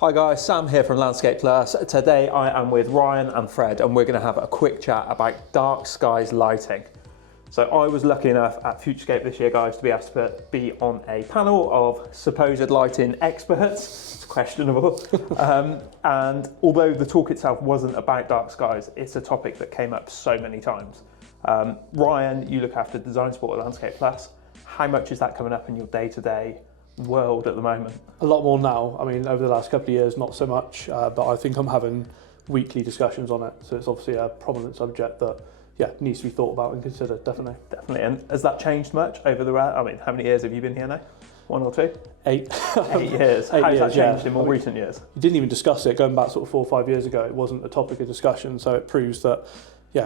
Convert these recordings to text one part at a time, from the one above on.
Hi guys, Sam here from Landscape Plus. Today I am with Ryan and Fred and we're going to have a quick chat about dark skies lighting. So I was lucky enough at Futurescape this year, guys, to be asked to be on a panel of supposed lighting experts. It's questionable. And although the talk itself wasn't about dark skies, it's a topic that came up so many times. Ryan, you look after design support at Landscape Plus. How much is that coming up in your day-to-day world at the moment? A lot more now. I mean, over the last couple of years, not so much, but I think I'm having weekly discussions on it. So it's obviously a prominent subject that, needs to be thought about and considered, definitely. Definitely. And has that changed much over the, I mean, how many years have you been here now? 1 or 2? 8. 8 years. How's that changed in more recent years? You didn't even discuss it going back sort of 4 or 5 years ago. It wasn't a topic of discussion. So it proves that,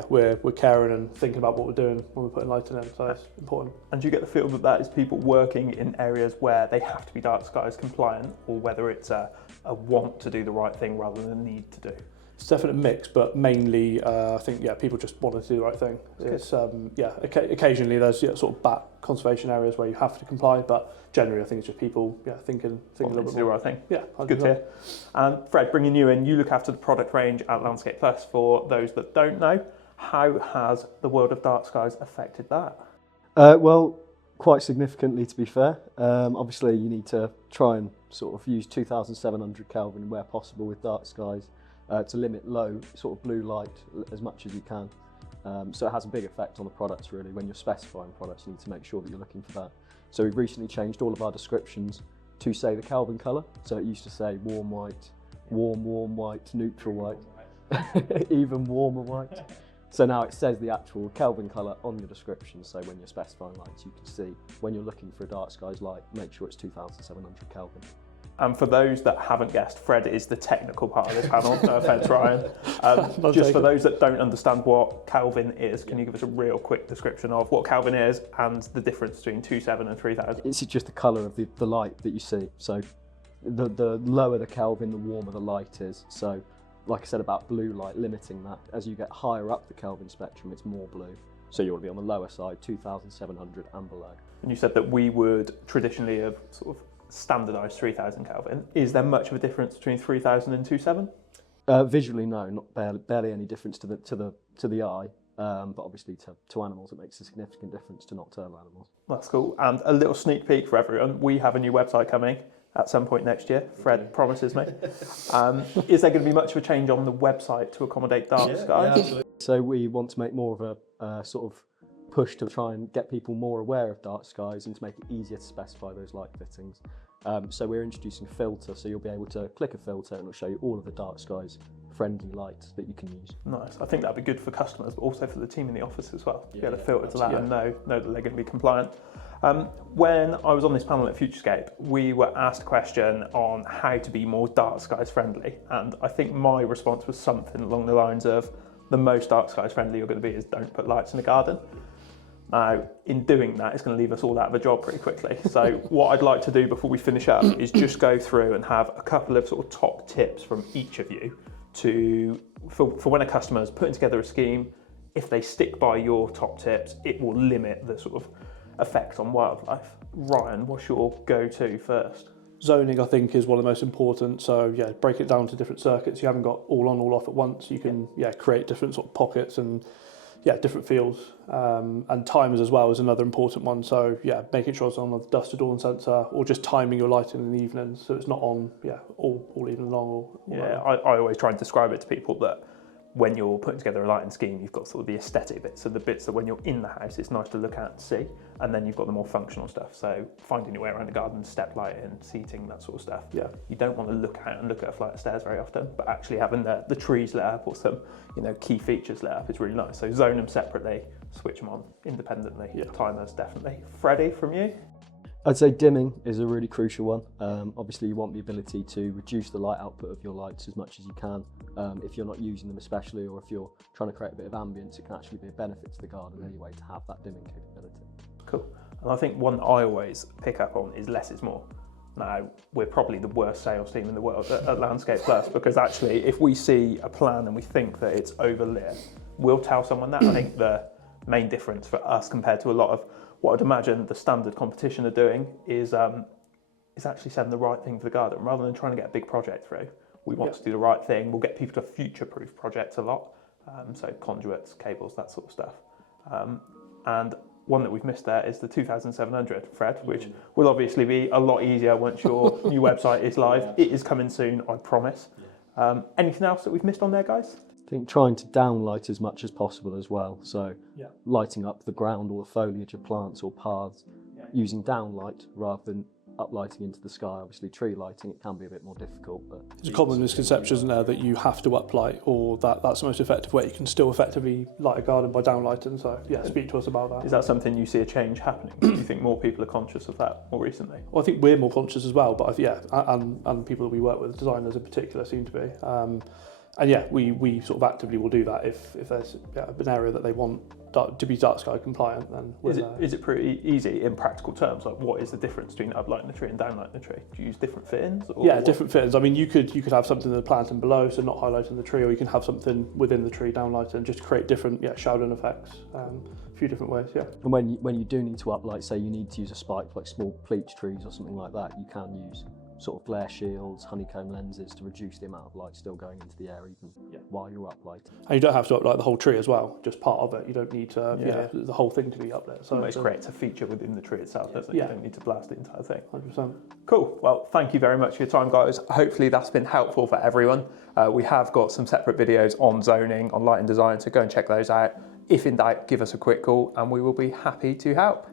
we're caring and thinking about what we're doing when we're putting lighting in. So it's important. And do you get the feel that that is people working in areas where they have to be dark skies compliant, or whether it's a want to do the right thing rather than a need to do? It's definitely a mix, but mainly I think people just want to do the right thing. It's occasionally there's sort of bat conservation areas where you have to comply, but generally I think it's just people thinking a little bit more. Do the right thing. Yeah, 100%. Good to hear. And Fred, bringing you in, you look after the product range at Landscape Plus. For those that don't know, how has the world of dark skies affected that? Well, quite significantly, to be fair. Obviously, you need to try and sort of use 2,700 Kelvin where possible with dark skies to limit low sort of blue light as much as you can. So it has a big effect on the products, really. When you're specifying products, you need to make sure that you're looking for that. So we've recently changed all of our descriptions to say the Kelvin colour. So it used to say warm white, warm white, neutral white, even warmer white. So now it says the actual Kelvin colour on your description, so when you're specifying lights, you can see when you're looking for a dark skies light, make sure it's 2,700 Kelvin. And for those that haven't guessed, Fred is the technical part of this panel. No offence, Ryan. Just for those that don't understand what Kelvin is, can you give us a real quick description of what Kelvin is and the difference between 2,700 and 3,000? It's just the colour of the light that you see. So the lower the Kelvin, the warmer the light is. So like I said about blue light, limiting that. As you get higher up the Kelvin spectrum, it's more blue. So you want to be on the lower side, 2,700 and below. And you said that we would traditionally have sort of standardised 3,000 Kelvin. Is there much of a difference between 3,000 and 2,700? Visually, no, not barely any difference to the eye. But obviously to animals, it makes a significant difference to nocturnal animals. That's cool. And a little sneak peek for everyone, we have a new website coming at some point next year. Fred promises me. Is there going to be much of a change on the website to accommodate dark skies? Yeah, absolutely. So we want to make more of a sort of push to try and get people more aware of dark skies and to make it easier to specify those light fittings. So we're introducing a filter, so you'll be able to click a filter and it'll show you all of the dark skies friendly lights that you can use. Nice. I think that'd be good for customers, but also for the team in the office as well. You get a filter to that and know that they're going to be compliant. When I was on this panel at Futurescape, we were asked a question on how to be more dark skies friendly, and I think my response was something along the lines of the most dark skies friendly you're going to be is don't put lights in the garden. Now, in doing that, it's going to leave us all out of a job pretty quickly. So what I'd like to do before we finish up is just go through and have a couple of sort of top tips from each of you for when a customer is putting together a scheme. If they stick by your top tips, it will limit the sort of effect on wildlife. Ryan, what's your go-to first? Zoning, I think, is one of the most important. So break it down to different circuits. You haven't got all on, all off at once. You can create different sort of pockets and different fields. And timers as well is another important one. So making sure it's on a dusk to dawn sensor, or just timing your lighting in the evenings so it's not on all evening long. I always try and describe it to people that when you're putting together a lighting scheme, you've got sort of the aesthetic bits, so the bits that when you're in the house, it's nice to look at and see, and then you've got the more functional stuff. So finding your way around the garden, step lighting, seating, that sort of stuff. You don't want to look out and look at a flight of stairs very often, but actually having the trees lit up or some key features lit up is really nice. So zone them separately, switch them on independently. Timers definitely. Freddie, from you? I'd say dimming is a really crucial one. Obviously you want the ability to reduce the light output of your lights as much as you can. If you're not using them especially, or if you're trying to create a bit of ambience, it can actually be a benefit to the garden anyway to have that dimming capability. Cool. And I think one that I always pick up on is less is more. Now, we're probably the worst sales team in the world at Landscape Plus, because actually if we see a plan and we think that it's overlit, we'll tell someone that. I think the main difference for us compared to a lot of what I'd imagine the standard competition are doing is is actually saying the right thing for the garden. Rather than trying to get a big project through, we want to do the right thing. We'll get people to future-proof projects a lot, so conduits, cables, that sort of stuff. And one that we've missed there is the 2700, Fred, which will obviously be a lot easier once your new website is live. It is coming soon, I promise. Anything else that we've missed on there, guys? I think trying to downlight as much as possible as well. So lighting up the ground or the foliage of plants or paths, using downlight rather than uplighting into the sky. Obviously tree lighting, it can be a bit more difficult. But it's a common misconception, isn't there, that you have to uplight or that's the most effective way. You can still effectively light a garden by downlighting. So speak to us about that. Is that something you see a change happening? Do you think more people are conscious of that more recently? Well, I think we're more conscious as well, but and people that we work with, designers in particular, seem to be. And we sort of actively will do that if there's an area that they want to be dark sky compliant, then is it pretty easy in practical terms? Like, what is the difference between uplighting the tree and downlighting the tree? Do you use different fittings? Different fittings. I mean, you could have something in the plant and below, so not highlighting the tree, or you can have something within the tree downlighting and just create different shadowing effects. A few different ways. And when you do need to uplight, say you need to use a spike for like small pleach trees or something like that, you can use sort of glare shields, honeycomb lenses to reduce the amount of light still going into the air even while you're uplighting. And you don't have to uplight the whole tree as well, just part of it. You don't need to the whole thing to be uplit. So it creates a feature within the tree itself, doesn't it? You don't need to blast the entire thing. 100%. Cool. Well, thank you very much for your time, guys. Hopefully that's been helpful for everyone. We have got some separate videos on zoning, on lighting design, so go and check those out. If in doubt, give us a quick call and we will be happy to help.